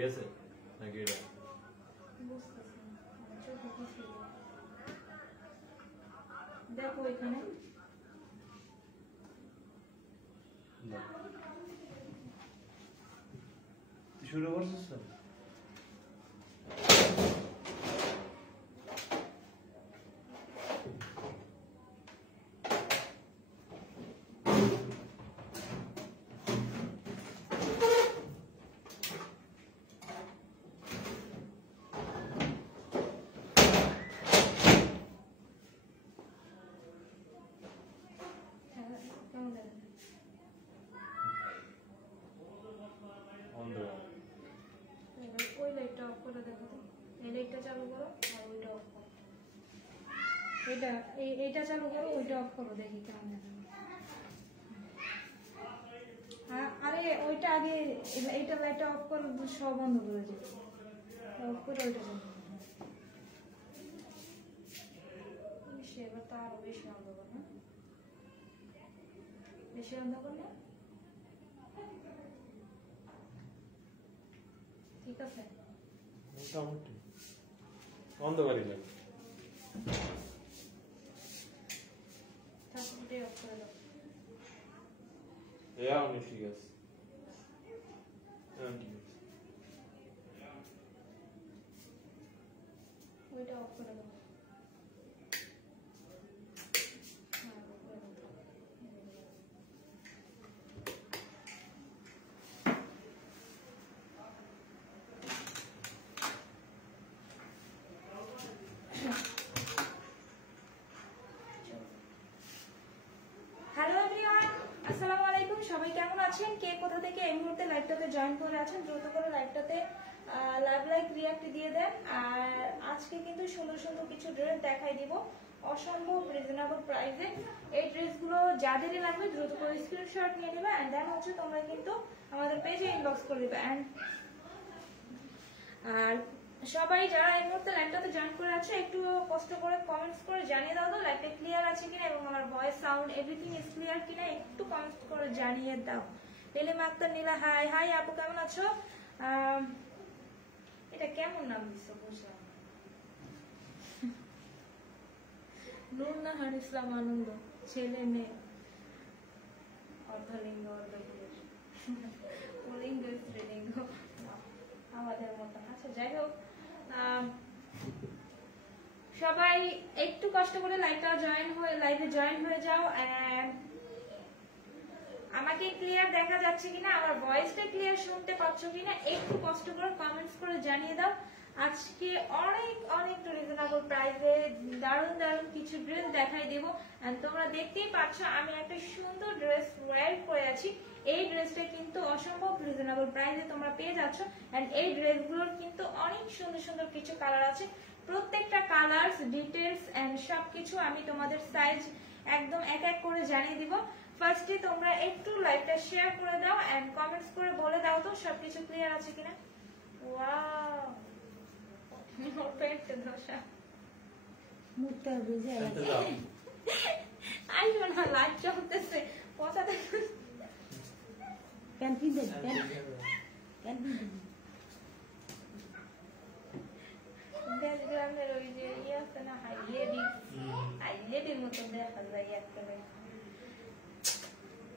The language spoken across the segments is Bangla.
ঠিক আছে নাকি এটা দেখো এখানে শুরু করছিস এটা চালু করো ওইটা অফ করো দেখি কেমন আরে ওইটা আগে এইটা লাইটটা অফ করো সব বন্ধ করে যাবে অফ করে ওইটা চালু এবার তো আরো বেশি অন্ধকার না বেশি অন্ধকার না ঠিক আছে মোটামুটি অন্ধকারই লাগে Ja, nicht vergessen. ওইটা অফ করে দাও সবাই কেমন আছেন কে কোথা থেকে এই মুহূর্তে লাইভটাতে জয়েন করে আছেন দ্রুত করে লাইভটাতে লাইক রিঅ্যাক্ট দিয়ে দেন আর আজকে কিন্তু সুন্দর সুন্দর কিছু ড্রেস দেখাই দিব অসম্ভব রিজনেবল প্রাইসে এই ড্রেসগুলো যাদেরই লাগবে দ্রুত করে স্ক্রিনশট নিয়ে নেবে এন্ড দেন হচ্ছে তোমরা কিন্তু আমাদের পেজে ইনবক্স করে দিবে এন্ড আর সবাই যারা এই মুহূর্তে লাইভটাতে জয়েন করে আছে একটু কষ্ট করে কমেন্টস করে জানিয়ে দাও তো লাইভটা ক্লিয়ার আছে কিনা এবং আমার voice sound everything is clear কিনা একটু কমেন্টস করে জানিয়ে দাও নীলিমা আক্তার নীলা হাই হাই আপু কেমন আছো এটা কেমন নাম দিছো বুঝলাম নুরনাহার ইসলাম আনন্দ ছেলে মেয়ে অর্ধলিঙ্গ পুলিঙ্গ স্ত্রীলিঙ্গ আমাদের মতো আচ্ছা যাই হোক সবাই একটু কষ্ট করে লাইভে জয়েন হয়ে যাও আমাকে ক্লিয়ার দেখা যাচ্ছে কিনা আমার ভয়েসটা ক্লিয়ার শুনতে পাচ্ছ কিনা একটু কষ্ট করে কমেন্টস করে জানিয়ে দাও আজকে অনেক অনেক রিজনেবল প্রাইসে দারুণ দারুণ কিছু ড্রেস দেখাই দেব এন্ড তোমরা দেখতেই পাচ্ছ আমি একটা সুন্দর ড্রেস ওয়্যার করে আছি এই ড্রেসটা কিন্তু অসম্ভব রিজনেবল প্রাইসে তোমরা পেয়ে যাচ্ছ এন্ড এই ড্রেসগুলোর কিন্তু অনেক সুন্দর সুন্দর কিছু কালার আছে প্রত্যেকটা কালারস ডিটেইলস এন্ড সবকিছু আমি তোমাদের সাইজ একদম এক এক করে জানিয়ে দিব ফার্স্টে তোমরা একটু লাইভটা শেয়ার করে দাও এন্ড কমেন্টস করে বলে দাও তো সবকিছু ক্লিয়ার আছে কিনা ওয়াও মোর পেটে দোষা মুখটা ভিজে আছে আইও না লাইট চলতেছে পচাতে কেন পিন্দে কেন পিন্দে দেশ গ্রামের ওই যে ইয়ে আছে না হাইলেডি মতো দেখা যায় একটা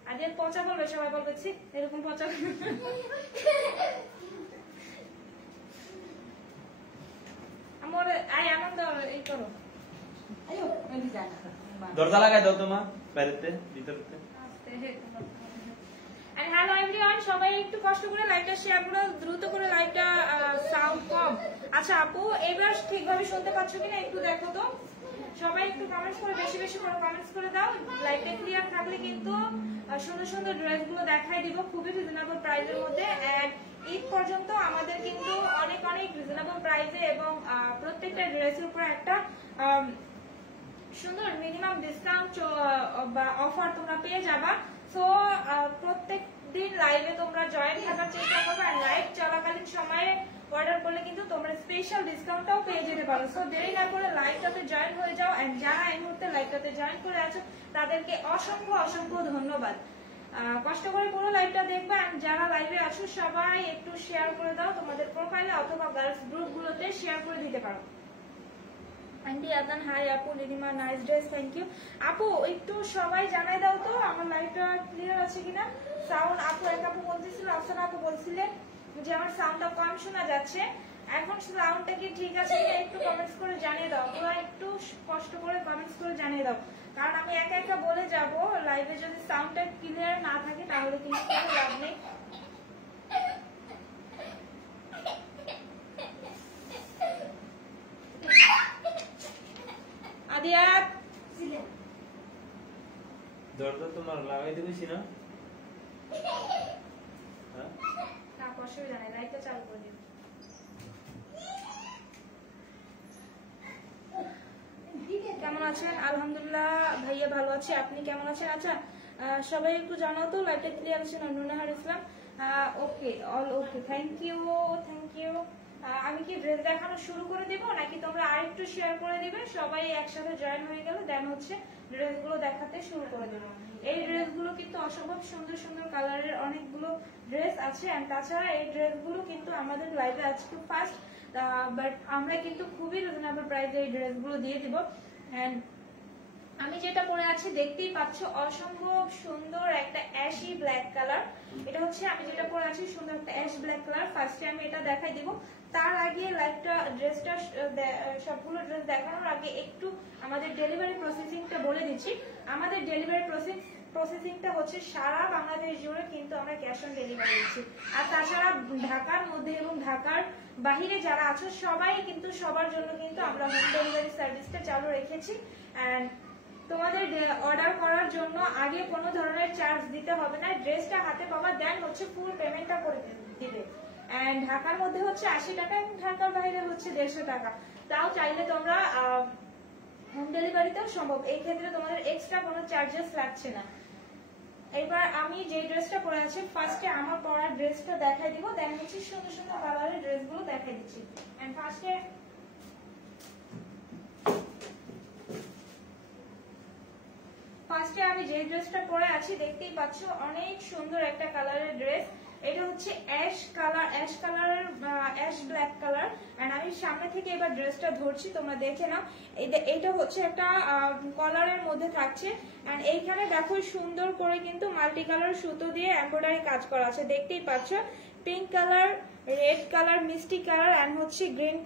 আজের পচা বলবে সবাই বলবে এরকম পচা আমার আই আনন্দ এই করো আইও এলি যা দরজা লাগাই দাও তোমা বাইরেতে ভিতরতে এন্ড হ্যালো एवरीवन সবাই একটু কষ্ট করে লাইভটা শেয়ার করো দ্রুত করে লাইভটা সাউন্ড কম আচ্ছা আপু এবার ঠিকভাবে শুনতে পাচ্ছো কিনা একটু দেখো তো সবাই একটু কমেন্টস করে বেশি বেশি করে কমেন্টস করে দাও লাইভটা ক্লিয়ার থাকলে কিন্তু সুন্দর সুন্দর ড্রেসগুলো দেখাই দিব খুবই রিজনেবল প্রাইসের মধ্যে এন্ড ঈদ পর্যন্ত আমাদের কিন্তু অনেক অনেক রিজনেবল প্রাইসে এবং প্রত্যেকটা ড্রেসের উপর একটা সুন্দর মিনিমাম ডিসকাউন্ট বা অফার তোমরা পেয়ে যাবা সো প্রত্যেক দিন লাইভে তোমরা জয়েন থাকার চেষ্টা করবে আর লাইভ চলাকালীন সময়ে অর্ডার করলে কিন্তু তোমরা স্পেশাল ডিসকাউন্টটাও পেয়ে যেতে পারো সো দেরি না করে লাইভটাতে জয়েন হয়ে যাও এন্ড যারা এই মুহূর্তে লাইভটাতে জয়েন করে আছো তাদেরকে অসংখ্য অসংখ্য ধন্যবাদ কষ্ট করে পুরো লাইভটা দেখবে। আর যারা লাইভে আছো সবাই একটু শেয়ার করে দাও তোমাদের প্রোফাইলে অথবা গার্লস গ্রুপগুলোতে শেয়ার করে দিতে পারো। আন্টি আদান হাই আপু, লিলিমা নাইস ড্রেস, থ্যাংক ইউ আপু। একটু সবাই জানাই দাও তো আমার লাইভটা ক্লিয়ার আছে কিনা। সাউন্ড আপু, এক আপু বলতেছিল, আফসানা আপু বলছিলেন যে আমার সাউন্ডটা কম শোনা যাচ্ছে। এখন সাউন্ডটা কি ঠিক আছে কিনা একটু কমেন্টস করে জানিয়ে দাও। তোমরা একটু কষ্ট করে কমেন্টস করে জানিয়ে দাও, কারণ আমি একা একা বলে যাব লাইভে যদি সাউন্ডটা ক্লিয়ার না থাকে তাহলে কিন্তু কোনো লাভ নেই। আদিয়া দরজা তোমার লাগাইতে গেছি না? হ্যাঁ না, অসুবিধা নেই, লাইটটা চালু করে দিও। কেমন আছেন? আলহামদুলিল্লাহ ভাইয়া ভালো আছি, আপনি কেমন আছেন? আচ্ছা সবাই একটু জানাও তো লাইভটা ক্লিয়ার আছে না? Nunahar Islam, okay, all okay, thank you thank you. আমি কি ড্রেস দেখানো শুরু করে দিব নাকি তোমরা আরেকটু শেয়ার করে দিবে? সবাই একসাথে জয়েন হয়ে গেলে দেন হচ্ছে ড্রেসগুলো দেখাতে শুরু করে দেবো। এই ড্রেসগুলো কিন্তু অসম্ভব সুন্দর সুন্দর কালারের অনেকগুলো ড্রেস আছে। আর তাছাড়া এই ড্রেসগুলো কিন্তু আমাদের লাইভে আজকে ফার্স্ট, বাট আমরা কিন্তু খুবই রিজনেবল প্রাইসে এই ড্রেসগুলো দিয়ে দিব। এন্ড আমি যেটা পরে আছি দেখতেই পাচ্ছ, অসম্ভব সুন্দর একটা অ্যাশি ব্ল্যাক কালার। এটা হচ্ছে আমি যেটা পরে আছি, সুন্দর একটা অ্যাশ ব্ল্যাক কালার। ফার্স্টে আমি এটা দেখাই দিব, তার আগে লাইভটা ড্রেসটা সবগুলো ড্রেস দেখানোর আগে একটু আমাদের ডেলিভারি প্রসেসিংটা বলে দিচ্ছি। আমাদের ডেলিভারি প্রসেসিংটা হচ্ছে সারা বাংলাদেশ জুড়ে কিন্তু আমরা ক্যাশ অন ডেলিভারি দিচ্ছি। আর তাছাড়া ঢাকার মধ্যে এবং ঢাকার বাহিরে যারা আছো সবাই কিন্তু সবার জন্য কিন্তু আমরা হোম ডেলিভারি সার্ভিসটা চালু রেখেছি। এন্ড তোমাদের অর্ডার করার জন্য আগে কোনো ধরনের চার্জ দিতে হবে না। ড্রেসটা হাতে পাওয়া দেন হচ্ছে ফুল পেমেন্টটা করে দিবে। এন্ড ঢাকার মধ্যে হচ্ছে 80 টাকা এবং ঢাকার বাইরে হচ্ছে 150 টাকা। তাও চাইলে তোমরা হোম ডেলিভারিতেও সম্ভব, এই ক্ষেত্রে তোমাদের এক্সট্রা কোনো চার্জেস লাগছে না। এবার আমি যে ড্রেসটা পরে আছি, ফার্স্টে আমার পরা ড্রেসটা দেখাই দিব, দেন হচ্ছে সুন্দর সুন্দর কালারের ড্রেসগুলো দেখাই দিচ্ছি। এন্ড ফার্স্টে আমি যে ড্রেসটা পরে আছি দেখতেই পাচ্ছ, অনেক সুন্দর একটা কালারের ড্রেস। এটা হচ্ছে অ্যাশ কালারের অ্যাশ ব্ল্যাক কালার। এন্ড আমি সামনে থেকে এবার ড্রেসটা ধরছি, তোমরা দেখে নাও। এটা হচ্ছে একটা কলারের মধ্যে থাকছে। এন্ড এইখানে দেখো সুন্দর করে কিন্তু মাল্টি কালার সুতো দিয়ে এমব্রয়ডারি কাজ করা আছে, দেখতেই পাচ্ছ। পিঙ্ক কালার, রেড কালার, মিষ্টি কালার এন্ড হচ্ছে গ্রিন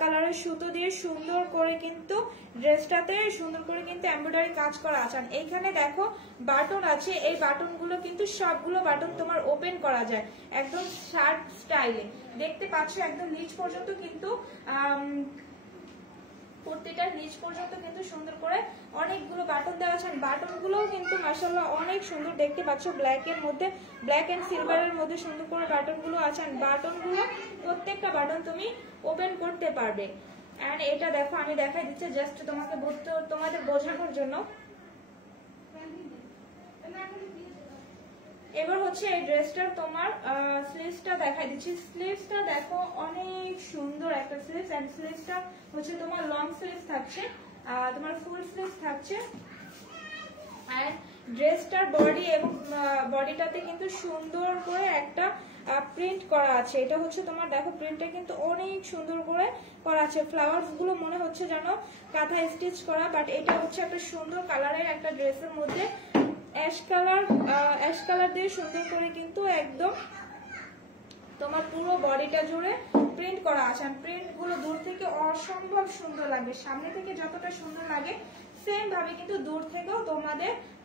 কালারের সুতো দিয়ে সুন্দর করে কিন্তু ড্রেসটাতে সুন্দর করে কিন্তু এমব্রয়ডারি কাজ করা আছে। এইখানে দেখো বাটন আছে, এই বাটনগুলো কিন্তু সবগুলো বাটন তোমার ওপেন করা যায় একদম শার্ট স্টাইলে, দেখতে পাচ্ছ। একদম নিচ পর্যন্ত কিন্তু প্রত্যেকটা নিচ পর্যন্ত কিন্তু সুন্দর করে অনেকগুলো বাটন দেওয়া আছে। বাটনগুলো কিন্তু মাশাআল্লাহ অনেক সুন্দর, দেখতে পাচ্ছ। ব্ল্যাক এন্ড সিলভারের মধ্যে সুন্দর করে বাটনগুলো আছে। বাটনগুলো প্রত্যেকটা বাটন তুমি ওপেন করতে পারবে। এন্ড এটা দেখো আমি দেখাই দিচ্ছি জাস্ট তোমাদের বোঝানোর জন্য। এবার হচ্ছে এই ড্রেসটার তোমার স্লিভসটা দেখাই দিচ্ছি। স্লিভসটা দেখো অনেক সুন্দর একটা স্লিভস। এন্ড স্লিভসটা হচ্ছে তোমার লং স্লিভস থাকছে, তোমার ফুল স্লিভস থাকছে। আর ড্রেসটার বডি এবং বডিটাতে কিন্তু সুন্দর করে একটা প্রিন্ট করা আছে। এটা হচ্ছে তোমার দেখো প্রিন্টটা কিন্তু অনেক সুন্দর করে করা আছে। ফ্লাওয়ার্স গুলো মনে হচ্ছে যেন কাঁথা স্টিচ করা, বাট এটা হচ্ছে একটা সুন্দর কালারের একটা ড্রেসের মধ্যে অ্যাশ কালার দিয়ে সুন্দর করে কিন্তু একদম তোমার পুরো বডিটা জুড়ে প্রিন্ট করা আছে। প্রিন্ট গুলো দূর থেকে অসম্ভব সুন্দর লাগে, সামনে থেকে যতটা সুন্দর লাগে সেম ভাবে কিন্তু দূর থেকেও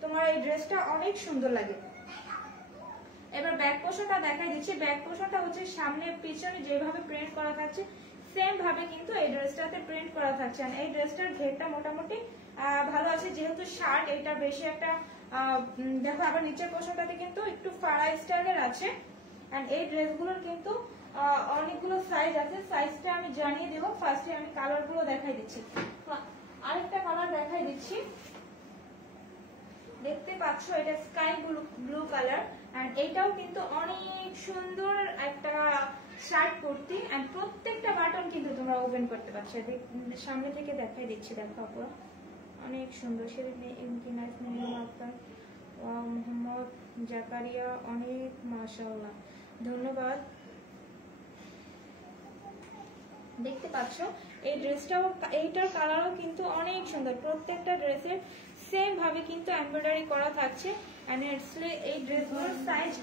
তোমার এই ড্রেসটা অনেক সুন্দর লাগে। এবার ব্যাক পোর্শনটা দেখাই দিচ্ছি। ব্যাক পোর্শনটা হচ্ছে সামনে পিছনে যেভাবে প্রিন্ট করা থাকছে সেম ভাবে কিন্তু এই ড্রেসটাতে প্রিন্ট করা থাকছে। এই ড্রেসটার ঘেরটা মোটামুটি ভালো আছে, যেহেতু শার্ট এটা বেশি একটা দেখো। আবার নিচের পোর্শনটাতে কিন্তু একটু ফাড়া স্টাইলের আছে। এন্ড এই ড্রেসগুলোর কিন্তু অনেকগুলো সাইজ আছে, সাইজটা আমি জানিয়ে দেবো। ফার্স্টে আমি কালারগুলো দেখাই দিচ্ছি, আরেকটা কালার দেখাই দিচ্ছি। দেখতে পাচ্ছ এটা স্কাই ব্লু কালার। এন্ড এটাও কিন্তু অনেক সুন্দর একটা শার্ট কুর্তি। এন্ড প্রত্যেকটা বাটন কিন্তু তোমরা ওপেন করতে পারছো। সামনে থেকে দেখাই দিচ্ছি, দেখো আপুরা অনেক সুন্দর। সেদিন নাইস মোহাম্মদ জাকারিয়া, অনেক মাশাআল্লাহ, ধন্যবাদ। দেখতে পাচ্ছ এই ড্রেসটাও, এইটার কালারও কিন্তু অনেক সুন্দর। প্রত্যেকটা ড্রেসের সেম ভাবে কিন্তু এমব্রয়ডারি করা থাকছে। এই ড্রেসগুলোর সাইজ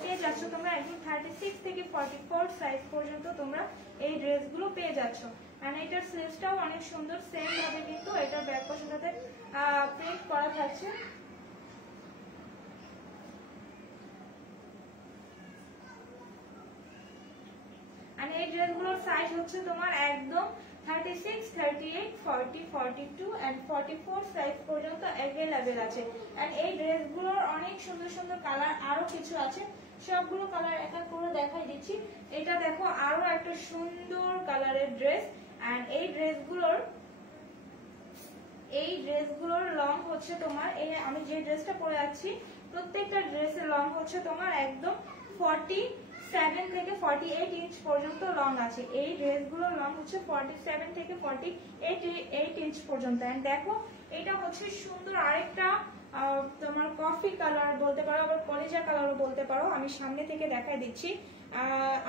পেয়ে যাচ্ছ তোমরা একদম 36 থেকে 44 সাইজ পর্যন্ত তোমরা এই ড্রেসগুলো পেয়ে যাচ্ছ। আর এটার স্লিভসটাও অনেক সুন্দর, সেম ভাবে কিন্তু এটার ব্যাক পাশের সাথে প্রিন্ট করা থাকছে। আর এই ড্রেসগুলোর সাইজ হচ্ছে তোমার একদম 36, 38, 40, 42 and 44 সাইজ পর্যন্ত अवेलेबल আছে। আর এই ড্রেসগুলোর অনেক সুন্দর সুন্দর কালার আরো কিছু আছে, সবগুলো কালার এক এক করে দেখাই দিচ্ছি। এটা দেখো আরো একটা সুন্দর কালারের ড্রেস। এন্ড এই ড্রেসগুলোর লং হচ্ছে তোমার, এই আমি যে ড্রেসটা পরে আছি প্রত্যেকটা ড্রেসের লং হচ্ছে তোমার একদম 47 থেকে 48 ইঞ্চ পর্যন্ত লং আছে। এই ড্রেসগুলোর লং হচ্ছে 47 থেকে 48 ইঞ্চ পর্যন্ত। এন্ড দেখো এটা হচ্ছে সুন্দর আরেকটা তোমার কফি কালার বলতে পারো, আবার কলিজা কালারও বলতে পারো। আমি সামনে থেকে দেখাই দিচ্ছি।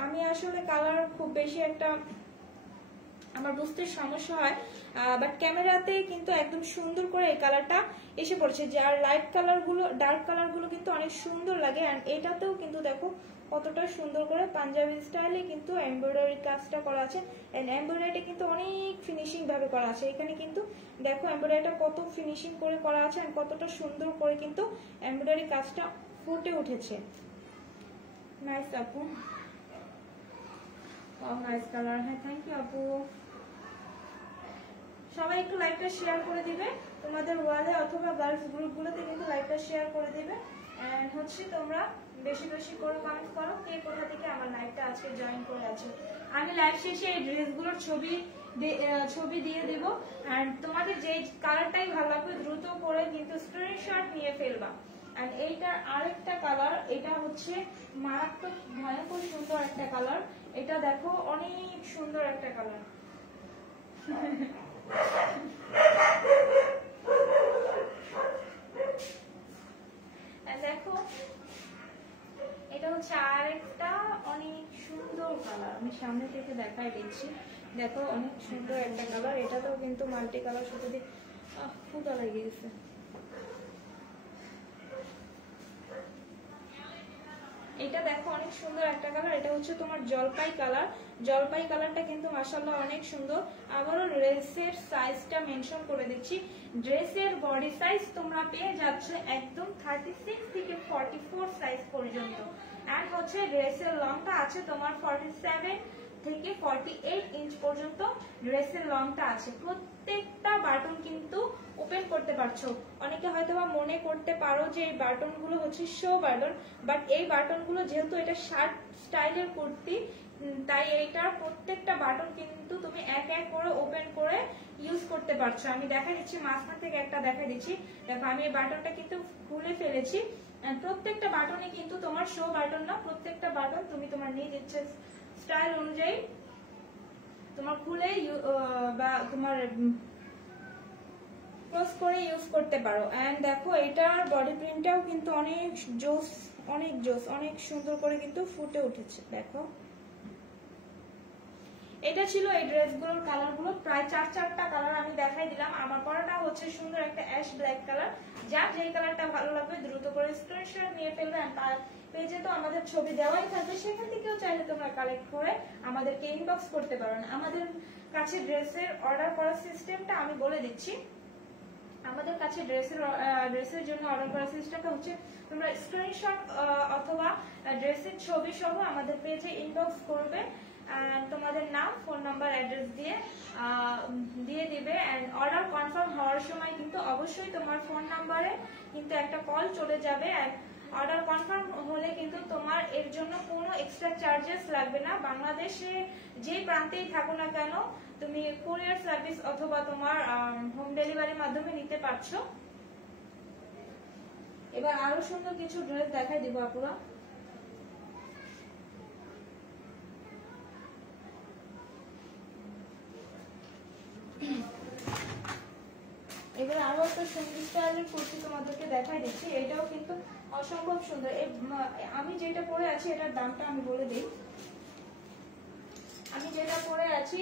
আমি আসলে কালার খুব বেশি একটা আমার বুঝতে সমস্যা হয়, বাট ক্যামেরাতে কিন্তু একদম সুন্দর করে এই কালারটা এসে পড়ছে। যার লাইট কালারগুলো, ডার্ক কালারগুলো কিন্তু অনেক সুন্দর লাগে। এন্ড এটাতেও কিন্তু দেখো কতটা সুন্দর করে পাঞ্জাবি স্টাইলে কিন্তু এমব্রয়ডারি কাজটা করা আছে। এন্ড এমব্রয়ডারিটা কিন্তু অনেক ফিনিশিং ভাবে করা আছে। এখানে কিন্তু দেখো এমব্রয়ডারিটা কত ফিনিশিং করে করা আছে আর কতটা সুন্দর করে কিন্তু এমব্রয়ডারি কাজটা ফুটে উঠেছে। নাইস আপু, নাইস কালার। হ্যাঁ, থ্যাংক ইউ আপু। সবাই একটু লাইভটা শেয়ার করে দিবে তোমাদের ওয়ালে অথবা গার্লস গ্রুপগুলোতে, কিন্তু লাইভটা শেয়ার করে দিবে। এন্ড হচ্ছে তোমরা বেশি বেশি করে কমেন্ট করো কে কোথা থেকে আমার লাইভটা আজকে জয়েন করে আছো। আমি লাইভ শেষে এই ড্রেসগুলোর ছবি দিয়ে দেব। এন্ড তোমাদের যে কালারটাই ভালো লাগবে দ্রুত করে কিন্তু স্ক্রিনশট নিয়ে ফেলবা। এন্ড এইটার আরেকটা কালার, এটা হচ্ছে মারাত্মক ভয়ঙ্কর সুন্দর একটা কালার। এটা দেখো অনেক সুন্দর একটা কালার। দেখো এটা হচ্ছে আরেকটা অনেক সুন্দর কালার, আমি সামনে থেকে দেখাই দিচ্ছি। দেখো অনেক সুন্দর একটা কালার। এটাতেও কিন্তু মাল্টি কালার সাথে দিয়ে ফুটা লেগে গেছে। এটা দেখো অনেক সুন্দর একটা কালার। এটা হচ্ছে তোমার জলপাই কালার। জলপাই কালারটা কিন্তু মাশাআল্লাহ অনেক সুন্দর। আবারও ড্রেসের সাইজটা মেনশন করে দিচ্ছি। ড্রেসের বডি সাইজ তোমরা পেয়ে যাচ্ছ একদম 36 থেকে 44 সাইজ পর্যন্ত। এন্ড হচ্ছে ড্রেসের লংটা আছে তোমার 47 থেকে 48 ইঞ্চ পর্যন্ত ড্রেসের লংটা আছে। প্রত্যেকটা বাটন কিন্তু ওপেন করতে পারছো। অনেকে হয়তোবা মনে করতে পারো যে এই বাটনগুলো হচ্ছে শো বাটন, বাট এই বাটনগুলো যেহেতু এটা শার্ট স্টাইলের কুর্তি, তাই এইটার প্রত্যেকটা বাটন কিন্তু তুমি এক এক করে ওপেন করে ইউজ করতে পারছো। আমি দেখাই দিচ্ছি, মাঝখান থেকে একটা দেখাই দিচ্ছি। দেখো আমি এই বাটনটা কিন্তু খুলে ফেলেছি। প্রত্যেকটা বাটনে কিন্তু তোমার শো বাটন না, প্রত্যেকটা বাটন তুমি তোমার নিজ ইচ্ছে স্টাইল অনুযায়ী তোমার খুলে বা তোমার ক্লোজ করে ইউজ করতে পারো। এন্ড দেখো এটার বডি প্রিন্টটাও কিন্তু অনেক জোস, অনেক সুন্দর করে কিন্তু ফুটে উঠেছে। দেখো এটা ছিল এই ড্রেসগুলোর কালারগুলো, প্রায় 4টা কালার আমি দেখাই দিলাম। আমার পরাটা হচ্ছে সুন্দর একটা অ্যাশ ব্ল্যাক কালার। যার যেই কালারটা ভালো লাগবে দ্রুত করে স্ক্রিনশট নিয়ে ফেলবে। তার পেজে তো আমাদের ছবি দেওয়াই থাকবে, সেখান থেকেও চাইলে তোমরা কালেক্ট করে আমাদেরকে ইনবক্স করতে পারো। আমাদের কাছে ড্রেসের অর্ডার করার সিস্টেমটা আমি বলে দিচ্ছি। আমাদের কাছে ড্রেসের জন্য অর্ডার করার সিস্টেমটা হচ্ছে তোমরা স্ক্রিনশট অথবা ড্রেসের ছবি সহ আমাদের পেজে ইনবক্স করবে। তোমাদের নাম, ফোন নাম্বার, অ্যাড্রেস দিয়ে দিবে। এন্ড অর্ডার কনফার্ম হওয়ার সময় কিন্তু অবশ্যই তোমার ফোন নাম্বারে কিন্তু একটা কল চলে যাবে। অর্ডার কনফার্ম হলে কিন্তু তোমার এর জন্য কোনো এক্সট্রা চার্জেস লাগবে না। বাংলাদেশে যে প্রান্তেই থাকো না কেন তুমি কুরিয়ার সার্ভিস অথবা তোমার হোম ডেলিভারির মাধ্যমে নিতে পারছো। এবার আরো সুন্দর কিছু ড্রেস দেখাই দিব আপুরা। এবার ভিতরে আরো একটা সুন্দর স্টাইলের কুর্তি তোমাদেরকে দেখাই দিচ্ছি। এটাও কিন্তু অসম্ভব সুন্দর। আমি যেটা পরে আছি এটার দামটা আমি বলে দিই। আমি যেটা পরে আছি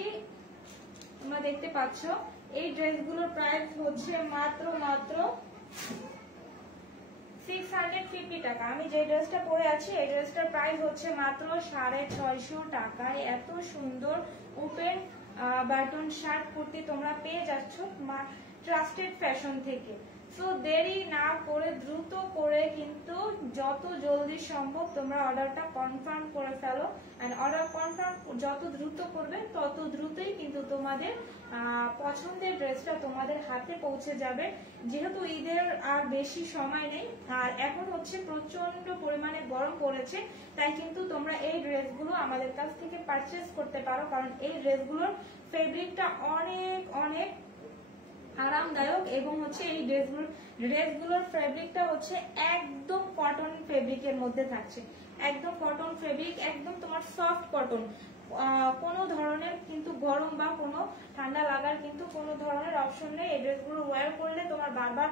তোমরা দেখতে পাচ্ছ, এই ড্রেসগুলোর প্রাইস হচ্ছে মাত্র 650 টাকা। আমি যে ড্রেসটা পরে আছি এই ড্রেসটার প্রাইস হচ্ছে মাত্র 650 টাকায়। এত সুন্দর ওপেন বাটন শার্ট কুর্তি তোমরা পেয়ে যাচ্ছ ট্রাস্টেড ফ্যাশন থেকে। সো দেরি না করে দ্রুত করে কিন্তু যত জলদি সম্ভব তোমরা অর্ডারটা কনফার্ম করে ফেলো। এন্ড অর্ডার কনফার্ম যত দ্রুত করবে তত দ্রুতই কিন্তু তোমাদের পছন্দের ড্রেসটা তোমাদের হাতে পৌঁছে যাবে। যেহেতু ঈদের আর বেশি সময় নেই, আর এখন হচ্ছে প্রচন্ড পরিমাণে গরম পড়েছে, তাই কিন্তু তোমরা এই ড্রেসগুলো আমাদের কাছ থেকে পারচেজ করতে পারো। কারণ এই ড্রেসগুলোর ফেব্রিকটা অনেক অনেক আরামদায়ক এবং হচ্ছে এই ড্রেসগুলোর ফেব্রিকটা হচ্ছে একদম কটন ফেব্রিকের মধ্যে থাকছে। একদম কটন ফেব্রিক, একদম তোমার সফট কটন। কোনো ধরনের কিন্তু গরম বা কোনো ঠান্ডা লাগার কিন্তু কোনো ধরনের অপশন নেই। এই ড্রেসগুলো ওয়্যার করলে তোমার বারবার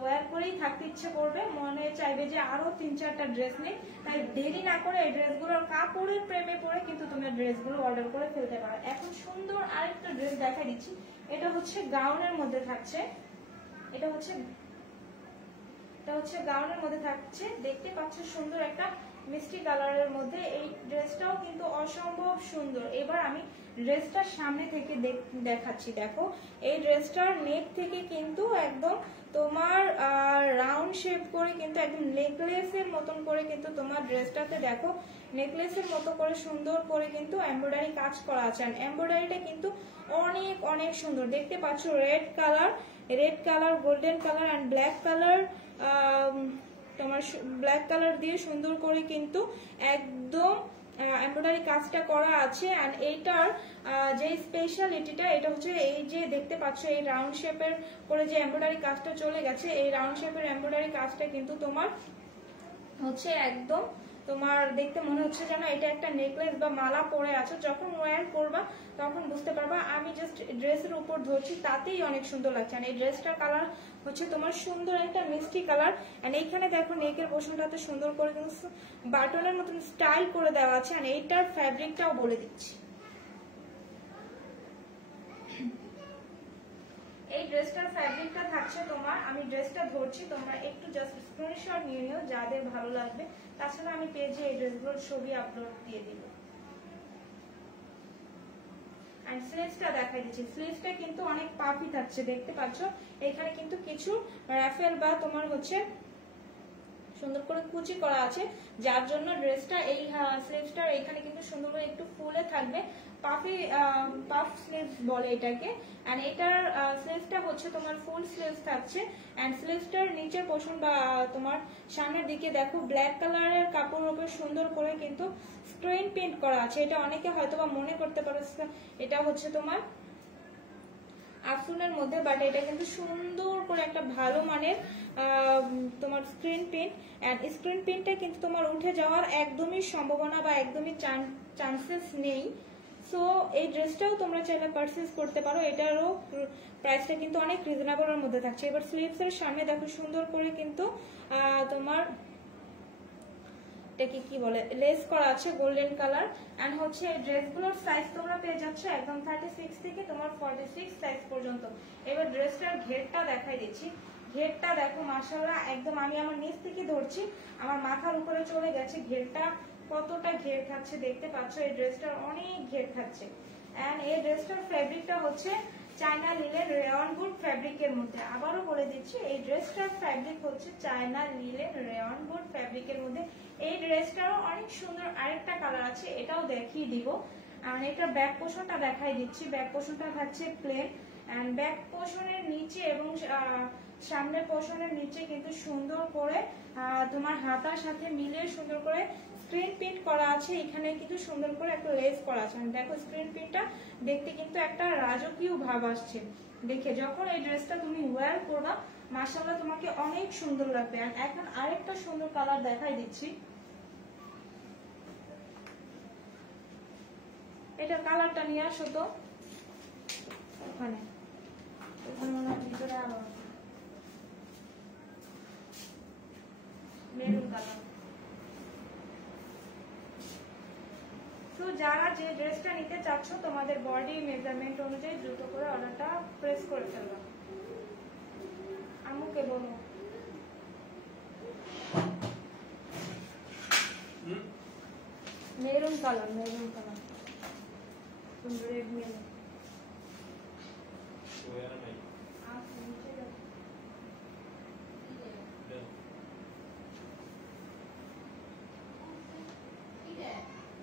ওয়্যার করেই থাকতে ইচ্ছে করবে, মনে চাইবে যে আরো 3-4টা ড্রেস নেই। তাই দেরি না করে এই ড্রেসগুলোর কাপড়ের প্রেমে পড়ে কিন্তু তোমরা ড্রেসগুলো অর্ডার করে ফেলতে পারো। এখন সুন্দর আরেকটা ড্রেস দেখা দিচ্ছি। এটা হচ্ছে গাউনের মধ্যে থাকছে। এটা হচ্ছে গাউনের মধ্যে থাকছে। দেখতে পাচ্ছ সুন্দর একটা মিষ্টি কালারের মধ্যে। এই ড্রেসটাও কিন্তু অসম্ভব সুন্দর। এবার আমি ড্রেসটার সামনে থেকে দেখাচ্ছি। দেখো এই ড্রেসটার নেক থেকে কিন্তু একদম তোমার রাউন্ড শেপ করে কিন্তু একদম নেকলেসের মতন করে কিন্তু তোমার ড্রেসটাতে দেখো নেকলেসের মতো করে সুন্দর করে কিন্তু এমব্রয়ডারি কাজ করা আছে। আর এমব্রয়ডারিটা কিন্তু অনেক অনেক সুন্দর। দেখতে পাচ্ছ red colour, golden colour and black colour, তোমার ব্ল্যাক কালার দিয়ে সুন্দর করে কিন্তু একদম এমব্রয়ডারি কাজটা করা আছে। এন্ড এইটার যে স্পেশালিটিটা এটা হচ্ছে এই যে দেখতে পাচ্ছ এই রাউন্ড শেপের করে যে এমব্রয়ডারি কাজটা চলে গেছে, এই রাউন্ড শেপের এমব্রয়ডারি কাজটা কিন্তু তোমার হচ্ছে একদম তোমার দেখতে মনে হচ্ছে যেন এটা একটা নেকলেস বা মালা পরে আছো। যখন ওয়্যার করবা তখন বুঝতে পারবা। আমি জাস্ট ড্রেসের উপর ধরছি, তাতেই অনেক সুন্দর লাগছে। আর এই ড্রেসটার কালার হচ্ছে তোমার সুন্দর একটা মিষ্টি কালার। এন্ড এইখানে দেখো নেকের পোর্শনটাতে সুন্দর করে কিন্তু বাটনের মতন স্টাইল করে দেওয়া আছে। আর এইটার ফ্যাব্রিকটাও বলে দিচ্ছি। এই ড্রেসটার ফ্যাব্রিকটা থাকছে তোমার, আমি ড্রেসটা ধরছি, তোমরা একটু জাস্ট স্ক্রিনশট নিয়ে নিও যাদের ভালো লাগবে। তাছাড়া আমি পেজে এই ড্রেসগুলোর ছবি আপলোড দিয়ে দিব। এন্ড স্লিভসটা দেখাই দিচ্ছি। স্লিভসটা কিন্তু অনেক পাফি থাকছে, দেখতে পাচ্ছ এখানে কিন্তু কিছু রাফেল বা তোমার হচ্ছে সুন্দর করে কুচি করা আছে, যার জন্য ড্রেসটা এই স্লিভসটার এখানে কিন্তু সুন্দর করে একটু ফুলে থাকবে। পাফ স্লিভস বলে এটাকে। এন্ড এটার স্লিভসটা হচ্ছে তোমার ফুল স্লিভস থাকছে। এন্ড স্লিভসটার নিচের পোর্শন বা তোমার সামনের দিকে দেখো ব্ল্যাক কালারের কাপড়ের উপর সুন্দর করে কিন্তু স্ক্রিন প্রিন্ট করা আছে। এটা অনেকে হয়তোবা মনে করতে পারো এটা হচ্ছে তোমার আফসুনের মধ্যে, বাট এটা কিন্তু সুন্দর করে একটা ভালো মানের তোমার স্ক্রিন প্রিন্ট। এন্ড স্ক্রিন প্রিন্টটা কিন্তু তোমার উঠে যাওয়ার একদমই সম্ভাবনা বা একদমই চান্সেস নেই। সো এই ড্রেসটাও তোমরা চাইলে পারচেজ করতে পারো। এটারও প্রাইসটা কিন্তু অনেক রিজনেবলের মধ্যে থাকছে। এবার স্লিভসের সামনে দেখো সুন্দর করে কিন্তু তোমার এটাকে কি বলে লেস করা আছে গোল্ডেন কালার। এন্ড হচ্ছে এই ড্রেসগুলোর সাইজ তোমরা পেয়ে যাচ্ছ একদম 36 থেকে তোমার 46 সাইজ পর্যন্ত। এবার ড্রেসটার ঘেরটা দেখাই দিচ্ছি। ঘেরটা দেখো মাশাআল্লাহ, একদম আমি আমার নিচ থেকে ধরছি, আমার মাথার উপরে চলে গেছে। ঘেরটা কতটা ঘের থাকছে দেখতে পাচ্ছ। এই ড্রেসটার অনেক ঘের থাকছে। এন্ড এই ড্রেসটার ফেব্রিকটা হচ্ছে চায়না লিলেন রেয়ন গুড ফেব্রিকের মধ্যে। আবারও বলে দিচ্ছি এই ড্রেসটার ফেব্রিক হচ্ছে চায়না লিলেন রেয়ন গুড ফেব্রিকের মধ্যে। এই ড্রেসটারও অনেক সুন্দর আরেকটা কালার আছে, এটাও দেখিয়ে দিব। আর এটা ব্যাক পোর্শনটা দেখাই দিচ্ছি। ব্যাক পোর্শনটা থাকছে প্লেন। এন্ড ব্যাক পোর্শনের নিচে এবং সামনের পোর্শনের নিচে কিন্তু সুন্দর করে তোমার হাতার সাথে মিলিয়ে সুন্দর করে স্ক্রিন প্রিন্ট করা আছে। এখানে কিন্তু সুন্দর করে একটা লেস করা আছে। দেখো স্ক্রিন প্রিন্টটা দেখতে কিন্তু একটা রাজকীয় ভাব আসছে দেখে। যখন এই ড্রেসটা তুমি ওয়্যার করবা মাশাআল্লাহ তোমাকে অনেক সুন্দর লাগবে। আর এখন আরেকটা সুন্দর কালার দেখাই দিচ্ছি। এটা কালারটা নিয়ে আসো তো ওখানে। এখানে মনে হয় ভিতরে আরো মেরুন কালার। তো যারা যে ড্রেসটা নিতে চাচ্ছ তোমাদের বডি মেজারমেন্ট অনুযায়ী দ্রুত করে অর্ডারটা প্রেস করে ফেলবা। আম্মুকে বলো maroon colour, maroon colour, red maroon.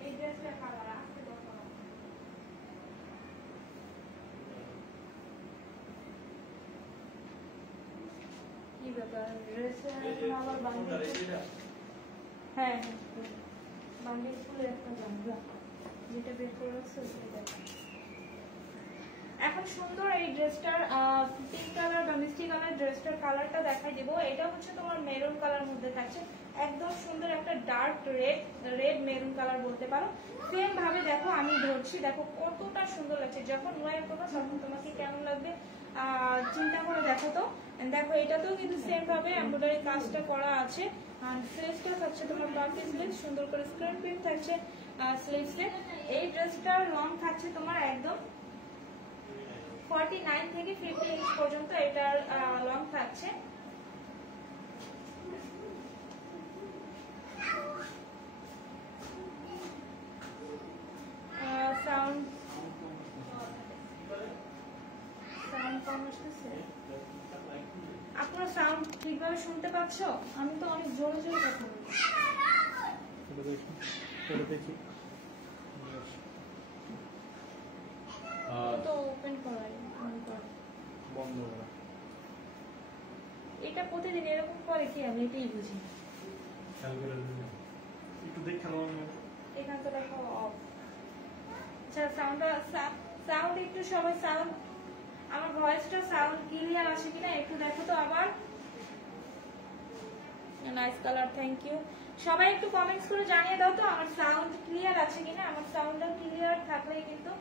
এই ড্রেসটা কালার আসতে দেখো কি ব্যাপার ড্রেসের আবার বান্ডিল। হ্যাঁ হ্যাঁ বান্ডিল ফুলের একটা গামলা যেটা বের করে রাখছে সেটা। এখন সুন্দর এই ড্রেসটার পিঙ্ক কালার বা মিষ্টি কালার ড্রেসটার কালারটা দেখাই দেবো। এটা হচ্ছে তোমার মেরুন কালার মধ্যে থাকছে, একদম সুন্দর একটা ডার্ক রেড মেরুন কালার বলতে পারো। সেম ভাবে দেখো আমি ধরছি, দেখো কতটা সুন্দর লাগছে। যখন ওয়ার করবো তখন তোমাকে কেমন লাগবে চিন্তা করে দেখো। তো দেখো এটাতেও কিন্তু সেম ভাবে এমব্রয়ডারি কাজটা করা আছে। আর স্লিভসটা থাকছে তোমার পার্টি স্লিভ, সুন্দর করে স্ক্রিন প্রিন্ট থাকছে স্লিভসে। এই ড্রেসটার লং থাকছে তোমার একদম 49 থেকে 50 ইঞ্চ পর্যন্ত এটার লং থাকছে। সাউন্ড কম আসতেছে, আপনারা সাউন্ড ঠিকভাবে শুনতে পাচ্ছ? আমি তো অনেক জোরে জোরে কথা বলছি। তো ওপেন করাই বন্ধ করা। এটা প্রতিদিন এরকম করে কি আমি এটাই বুঝি। একটু দেখে এখান তো দেখো অফ। আচ্ছা সাউন্ড একটু সবাই সাউন্ড, আমার ভয়েসটা সাউন্ড ক্লিয়ার আসে কিনা একটু দেখো তো আবার। Nice colour, thank you. সবাই একটু কমেন্টস করে জানিয়ে দাও তো আমার সাউন্ড ক্লিয়ার আছে কিনা। আমার সাউন্ডটা ক্লিয়ার থাকলেই কিন্তু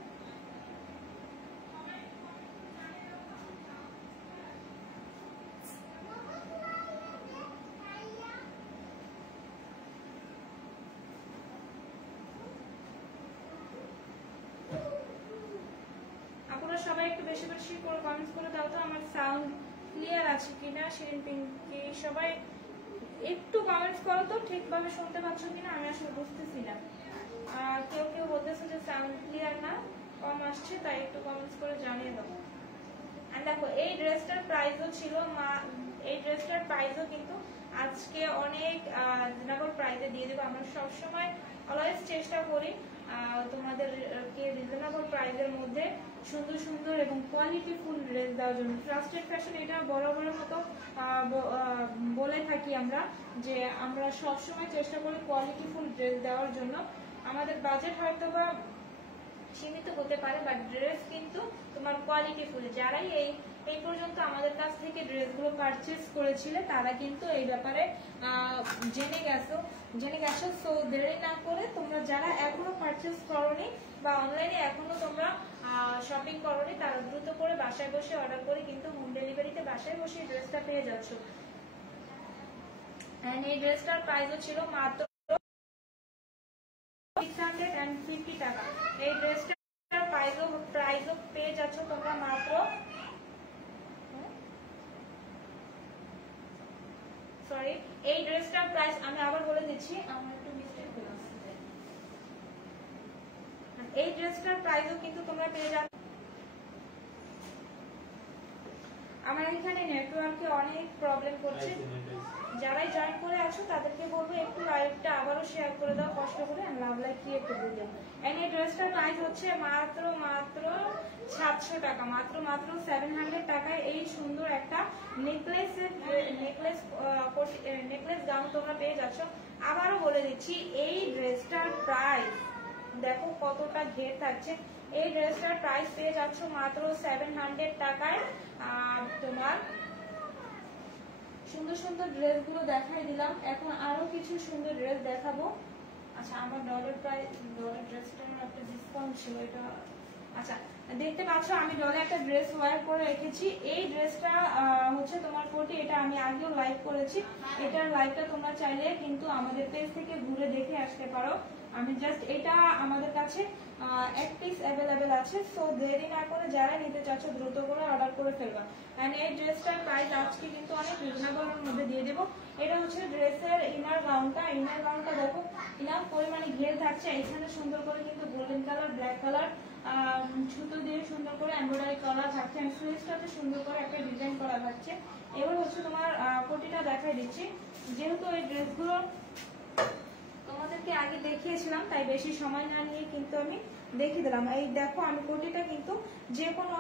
সবাই একটু বেশি বেশি করে কমেন্টস করে দাও তো আমার সাউন্ড ক্লিয়ার আছে কিনা। শিরিন পিঙ্কি সবাই একটু কমেন্টস করো তো ঠিকভাবে শুনতে পাচ্ছ কিনা, আমি আসলে বুঝতেছি না। আর কেউ কেউ বলতেছে যে সাউন্ড ক্লিয়ার না, কম আসছে, তাই একটু কমেন্টস করে জানিয়ে দাও। আর দেখো এই ড্রেসটার প্রাইসও ছিল এই ড্রেসটার প্রাইসও কিন্তু আজকে অনেক রিজনেবল প্রাইসে দিয়ে দেবো। আমরা সবসময় অলওয়েজ চেষ্টা করি তোমাদেরকে রিজনেবল প্রাইসের মধ্যে সুন্দর সুন্দর এবং কোয়ালিটিফুল ড্রেস দেওয়ার জন্য। ট্রাস্টেড ফ্যাশন এটা বরাবরের মতো বলে থাকি আমরা যে আমরা সবসময় চেষ্টা করি কোয়ালিটিফুল ড্রেস দেওয়ার জন্য। আমাদের বাজেট হয়তো বা সীমিত হতে পারে, বাট ড্রেস কিন্তু তোমার কোয়ালিটিফুল। যারাই এই পর্যন্ত আমাদের কাছ থেকে ড্রেসগুলো পারচেস করেছিলে তারা কিন্তু এই ব্যাপারে জেনে গেছো। সো দেরি না করে তোমরা যারা এখনো পারচেস করোনি বা অনলাইনে এখনো তোমরা শপিং করোনি তারা দ্রুত করে বাসায় বসে অর্ডার করে কিন্তু হোম ডেলিভারিতে বাসায় বসে ড্রেসটা পেয়ে যাচ্ছ। এন্ড এই ড্রেসটার প্রাইসও ছিল মাত্র 650 টাকা। এই ড্রেসটার প্রাইসও পেয়ে যাচ্ছ তোমরা মাত্র এই ড্রেসটার প্রাইস আমি আবার বলে দিচ্ছি, আমার একটু মিস্টেক হয়ে গেছে। এই ড্রেসটার প্রাইসও কিন্তু তোমরা পেয়ে যাচ্ছ। আমার এখানে নেটওয়ার্কে অনেক প্রবলেম করছে, যারাই জয়েন করে আছো তাদেরকে বলবো একটু লাইভটা আবারও শেয়ার করে দাও কষ্ট করে, লাভ লাইভ ক্রিয়েট করে দিও। এন্ড এই ড্রেসটার প্রাইস হচ্ছে মাত্র 700 টাকা, মাত্র 700 টাকায় এই সুন্দর একটা নেকলেস গাউন তোমরা পেয়ে যাচ্ছ। আবারও বলে দিচ্ছি এই ড্রেসটার প্রাইস দেখো কতটা ঘের থাকছে। এই ড্রেসটার প্রাইস পেয়ে যাচ্ছ মাত্র 700 টাকায়। তোমার সুন্দর সুন্দর ড্রেসগুলো দেখাই দিলাম, এখন আরো কিছু সুন্দর ড্রেস দেখাবো। আচ্ছা আমার ডলার ড্রেসটার একটা ডিসকাউন্ট ছিল, এটা আচ্ছা, দেখতে পাচ্ছ আমি ডলে একটা ড্রেস ওয়্যার করে রেখেছি। এই ড্রেসটা হচ্ছে তোমার কোটি, এটা আমি আগেও লাইভ করেছি। এটার লাইভটা তোমরা চাইলে কিন্তু আমাদের পেজ থেকে ঘুরে দেখে আসতে পারো। আমি জাস্ট এটা আমাদের কাছে এক পিস অ্যাভেলেবেল আছে, সো দেরি না করে যারা নিতে চাচ্ছ দ্রুত করে অর্ডার করে ফেলবা। এন্ড এই ড্রেসটার প্রাইস আজকে কিন্তু অনেক রিজনেবলের মধ্যে দিয়ে দেবো। এটা হচ্ছে ড্রেসের ইনার গাউনটা দেখো ইনার পরিমাণে ঘের থাকছে। এখানে সুন্দর করে কিন্তু গোল্ডেন কালার, ব্ল্যাক কালার সুতো দিয়ে সুন্দর করে এমব্রয়ডারি করা থাকছে। এন্ড স্লিভসটাতে সুন্দর করে একটা ডিজাইন করা থাকছে। এবার হচ্ছে তোমার কোটিটা দেখাই দিচ্ছি। যেহেতু এই ড্রেসগুলো তোমাদেরকে আগে দেখিয়েছিলাম, তাই বেশি সময় না নিয়ে কিন্তু আমি দেখিয়ে দিলাম। এই দেখো আমি কোটিটা কিন্তু যে কোনো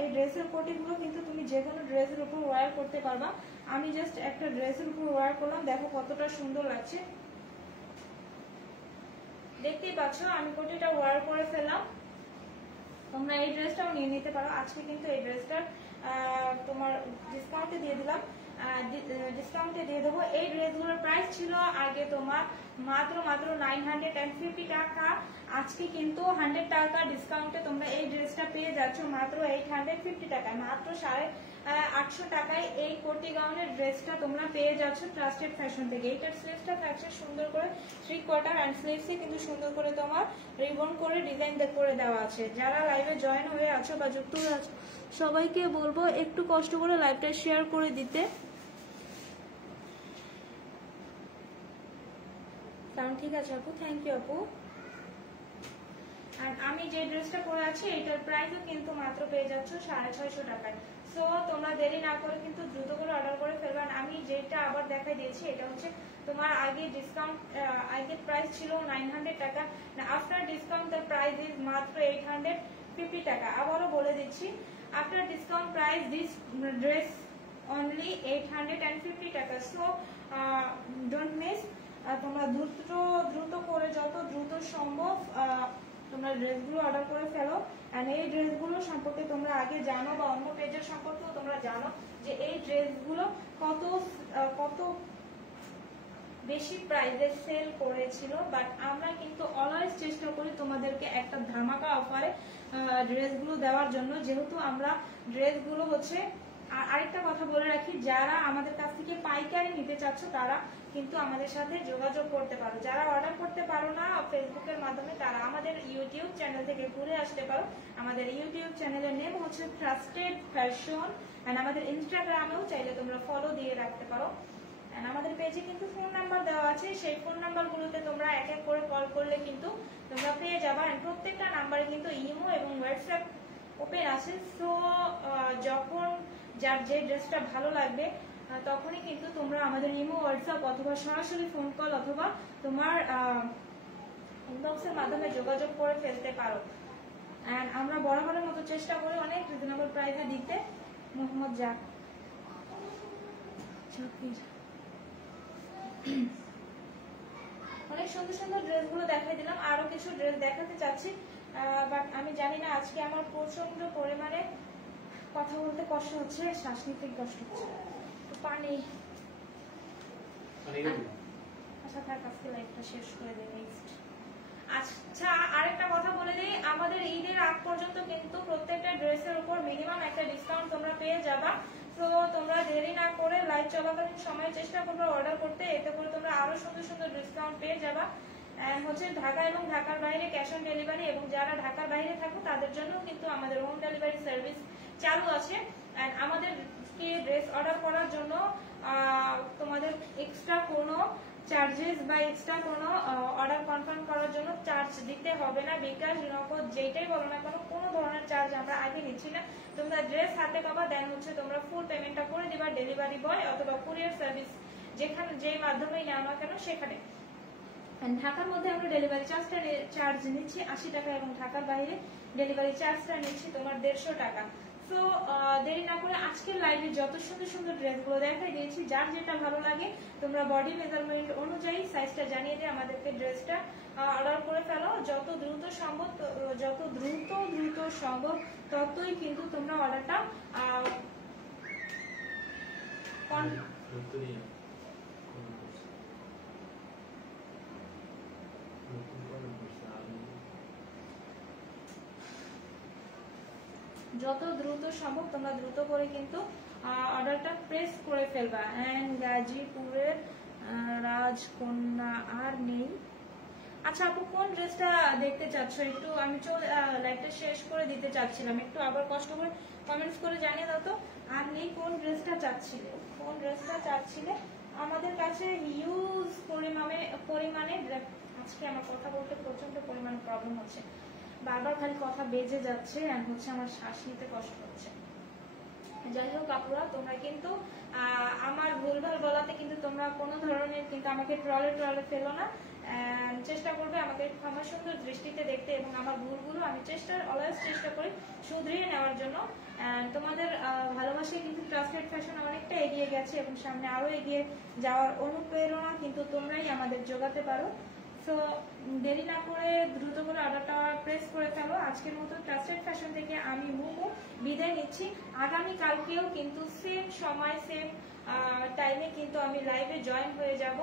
এই ড্রেসের কোটিগুলো কিন্তু তুমি যে কোনো ড্রেসের উপর ওয়্যার করতে পারবা। আমি জাস্ট একটা ড্রেসের উপর ওয়্যার করলাম, দেখো কতটা সুন্দর লাগছে। দেখতেই পাচ্ছ আমি কোটিটা ওয়্যার করে ফেললাম। তোমরা এই ড্রেসটাও নিয়ে নিতে পারো। আজকে কিন্তু এই ড্রেসটার তোমার ডিসকাউন্টে দিয়ে দিলাম, ডিসকাউন্টে দিয়ে দেবো। এই ড্রেসগুলোর প্রাইস ছিল আগে তোমার মাত্র 950 টাকা। আজকে কিন্তু 100 টাকা ডিসকাউন্টে তোমরা এই ড্রেসটা পেয়ে যাচ্ছ মাত্র 850 টাকায়। মাত্র 850 টাকায় এই কোটি গাউনের ড্রেসটা তোমরা পেয়ে যাচ্ছ ট্রাস্টেড ফ্যাশন থেকে। এইটার স্লিভসটা থাকছে সুন্দর করে 3/4 অ্যান্ড স্লিভসে কিন্তু সুন্দর করে তোমার রিবন করে ডিজাইন করে দেওয়া আছে। যারা লাইভে জয়েন হয়ে আছো বা যুক্ত হয়ে আছো সবাইকে বলবো একটু কষ্ট করে লাইভটা শেয়ার করে দিতে। সাউন্ড ঠিক আছে আপু? থ্যাংক ইউ আপু। আর আমি যে ড্রেসটা পরে আছি এটার প্রাইসও কিন্তু মাত্র পেয়ে যাচ্ছ 650 টাকায়। সো তোমরা দেরি না করে কিন্তু দ্রুত করে অর্ডার করে ফেলবেন। আমি যেটা আবার দেখাই দিয়েছি এটা হচ্ছে তোমার আগে ডিসকাউন্ট, আগে প্রাইস ছিল 900 টাকা, after discount the price is মাত্র 850 টাকা। আবারও বলে দিচ্ছি, after discount price this dress only 850 টাকা। So don't miss. তোমরা দ্রুত করে যত দ্রুত সম্ভব তোমরা ড্রেসগুলো অর্ডার করে ফেলো। এন্ড এই ড্রেসগুলো সম্পর্কে তোমরা আগে জানো বা অন্য পেজের সম্পর্কেও তোমরা জানো যে এই ড্রেসগুলো কত বেশি প্রাইসে সেল করেছিল। বাট আমরা কিন্তু অলওয়েজ চেষ্টা করি তোমাদেরকে একটা ধামাকা অফারে ড্রেসগুলো দেওয়ার জন্য। যেহেতু আমরা ড্রেসগুলো হচ্ছে, আরেকটা কথা বলে রাখি, যারা আমাদের কাছ থেকে পাইকারি নিতে চাচ্ছ তারা কিন্তু আমাদের সাথে যোগাযোগ করতে পারো। যারা অর্ডার করতে পারো না ফেসবুকের মাধ্যমে তারা আমাদের ইউটিউব চ্যানেল থেকে ঘুরে আসতে পারো। আমাদের ইউটিউব চ্যানেলের নেম হচ্ছে ট্রাস্টেড ফ্যাশন। এন্ড আমাদের ইনস্টাগ্রামেও চাইলে তোমরা ফলো দিয়ে রাখতে পারো। এন্ড আমাদের পেজে কিন্তু ফোন নাম্বার দেওয়া আছে, সেই ফোন নাম্বারগুলোতে তোমরা এক এক করে কল করলে কিন্তু তোমরা পেয়ে যাবা। এন্ড প্রত্যেকটা নাম্বারে কিন্তু ইমো এবং হোয়াটসঅ্যাপ ওপেন আছে। সো যখন যার যে ড্রেসটা ভালো লাগবে তখনই কিন্তু তোমরা আমাদের ইমো, হোয়াটসঅ্যাপ অথবা সরাসরি ফোন কল অথবা তোমার ইনবক্সের মাধ্যমে যোগাযোগ করে ফেলতে পারো। এন্ড আমরা বরাবরের মতো চেষ্টা করি অনেক রিজনেবল প্রাইসে দিতে। মোহাম্মদ অনেক সুন্দর সুন্দর ড্রেসগুলো দেখাই দিলাম, আরো কিছু ড্রেস দেখাতে চাচ্ছি। বাট আমি জানি না আজকে আমার প্রচন্ড পরিমাণে কথা বলতে কষ্ট হচ্ছে, শ্বাস নিতে কষ্ট হচ্ছে। পানি আচ্ছা থাক, আজকে লাইভটা শেষ করে দেই নেক্সট। আচ্ছা আরেকটা কথা বলে দিই, আমাদের ঈদের আগ পর্যন্ত কিন্তু প্রত্যেকটা ড্রেসের উপর মিনিমাম একটা ডিসকাউন্ট তোমরা পেয়ে যাবা। তো তোমরা দেরি না করে লাইভ চলাকালীন সময় চেষ্টা করবে অর্ডার করতে, এতে করে তোমরা আরো সুন্দর সুন্দর ডিসকাউন্ট পেয়ে যাবা। হচ্ছে ঢাকা এবং ঢাকার বাইরে ক্যাশ অন ডেলিভারি, এবং যারা ঢাকার বাইরে থাকো তাদের জন্য কিন্তু আমাদের হোম ডেলিভারি সার্ভিস চালু আছে। এন্ড আমাদের ড্রেস অর্ডার করার জন্য তোমাদের এক্সট্রা কোনো চার্জেস বা এক্সট্রা কোনো অর্ডার কনফার্ম করার জন্য চার্জ দিতে হবে না। বিকাশ, নগদ যেটাই বলো না কেন কোনো ধরনের চার্জ আমরা আগে নিচ্ছি না। তোমরা ড্রেস হাতে পাবা, দেন হচ্ছে তোমরা ফুল পেমেন্টটা করে দিবা ডেলিভারি বয় অথবা কুরিয়ার সার্ভিস যেখানে যেই মাধ্যমেই নাও না কেন সেখানে। ঢাকার মধ্যে আমরা ডেলিভারি চার্জ নিচ্ছি 80 টাকা, এবং ঢাকার বাইরে ডেলিভারি চার্জটা নিচ্ছি তোমার 150 টাকা। সো দেরি না করে আজকের লাইভে যত সুন্দর সুন্দর ড্রেসগুলো দেখাই দিয়েছি, যার যেটা ভালো লাগে তোমরা বডি মেজারমেন্ট অনুযায়ী সাইজটা জানিয়ে দিয়ে আমাদেরকে ড্রেসটা অর্ডার করে ফেলো। যত দ্রুত সম্ভব ততই কিন্তু তোমরা অর্ডারটা যত দ্রুত সম্ভব তোমরা দ্রুত করে কিন্তু অর্ডারটা প্রেস করে ফেলবা। অ্যান্ড গাজীপুরের রাজকন্যা আর নেই। আচ্ছা আপু কোন ড্রেসটা দেখতে চাচ্ছ একটু, আমি লাইভটা শেষ করে দিতে চাচ্ছিলাম, একটু আবার কষ্ট করে কমেন্টস করে জানিয়ে দাও তো। আর নেই কোন ড্রেসটা চাচ্ছিলে, কোন ড্রেসটা চাচ্ছিলে? আমাদের কাছে হিউজ পরিমাণে আজকে আমার কথা বলতে প্রচন্ড পরিমাণে প্রবলেম হচ্ছে, বারবার খালি কথা বেজে যাচ্ছে আর হচ্ছে আমার শ্বাস নিতে কষ্ট হচ্ছে। যাই হোক আপুরা, তোমরা কিন্তু আমার ভুলভাল বলাতে কিন্তু তোমরা কোনো ধরনের কিন্তু আমাকে ট্রলে ফেলো না। চেষ্টা করবে আমাকে ক্ষমা সুন্দর দৃষ্টিতে দেখতে এবং আমার ভুলগুলো আমি অলওয়েজ চেষ্টা করি শুধরিয়ে নেওয়ার জন্য। তোমাদের ভালোবাসায় কিন্তু ট্রাস্টেড ফ্যাশন অনেকটা এগিয়ে গেছে এবং সামনে আরো এগিয়ে যাওয়ার অনুপ্রেরণা কিন্তু তোমরাই আমাদের যোগাতে পারো। সো দেরি না করে দ্রুত করে অর্ডারটা প্রেস করে ফেলো। আজকের মতো ট্রাস্টেড ফ্যাশন থেকে আমি মুমু বিদায় নিচ্ছি। আগামী কালকেও কিন্তু সেম সময় সেম টাইমে কিন্তু আমি লাইভে জয়েন হয়ে যাব,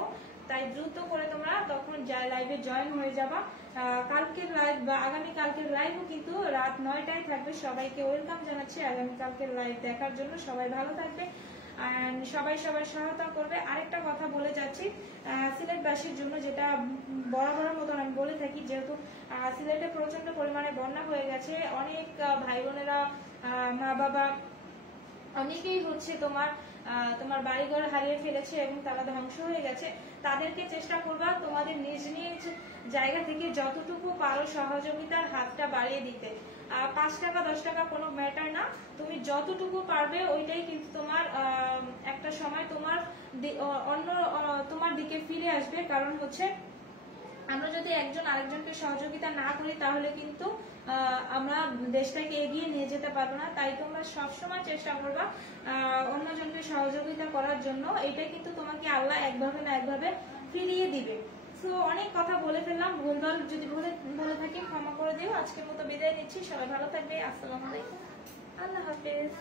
তাই দ্রুত করে তোমরা তখন লাইভে জয়েন হয়ে যাবা। কালকের লাইভ বা আগামী কালকের লাইভও কিন্তু রাত 9টায় থাকবে। সবাইকে ওয়েলকাম জানাচ্ছি আগামী কালকের লাইভ দেখার জন্য। সবাই ভালো থাকবে, সবাই সহায়তা করবে। আরেকটা কথা বলে যাচ্ছি সিলেটবাসীর জন্য, যেটা বরাবরের মতন আমি বলে থাকি, যেহেতু সিলেটে প্রচন্ড পরিমাণে বন্যা হয়ে গেছে, অনেক ভাই বোনেরা মা বাবা অনেকেই হচ্ছে তোমার বাড়িঘর হারিয়ে ফেলেছে এবং তারা ধ্বংস হয়ে গেছে। তাদেরকে চেষ্টা করবা তোমাদের নিজ নিজ জায়গা থেকে যতটুকু পারো সহযোগিতার হাতটা বাড়িয়ে দিতে। 5 টাকা 10 টাকা কোনো ম্যাটার না, তুমি যতটুকু পারবে ওইটাই কিন্তু তোমার একটা সময় তোমার দিকে ফিরে আসবে। কারণ হচ্ছে আমরা যদি একজন আরেকজনকে সহযোগিতা না করি তাহলে কিন্তু আমরা দেশটাকে এগিয়ে নিয়ে যেতে পারবো না। তাই তোমরা সবসময় চেষ্টা করবা অন্যজনকে সহযোগিতা করার জন্য। এটা কিন্তু তোমাকে আল্লাহ একভাবে না একভাবে ফিরিয়ে দিবে। সো অনেক কথা বলে ফেললাম, ভুলভাল যদি বলে থাকি ক্ষমা করে দিও। আজকের মতো বিদায় নিচ্ছি, সবাই ভালো থাকবে। আসসালামু আলাইকুম, আল্লাহ হাফেজ।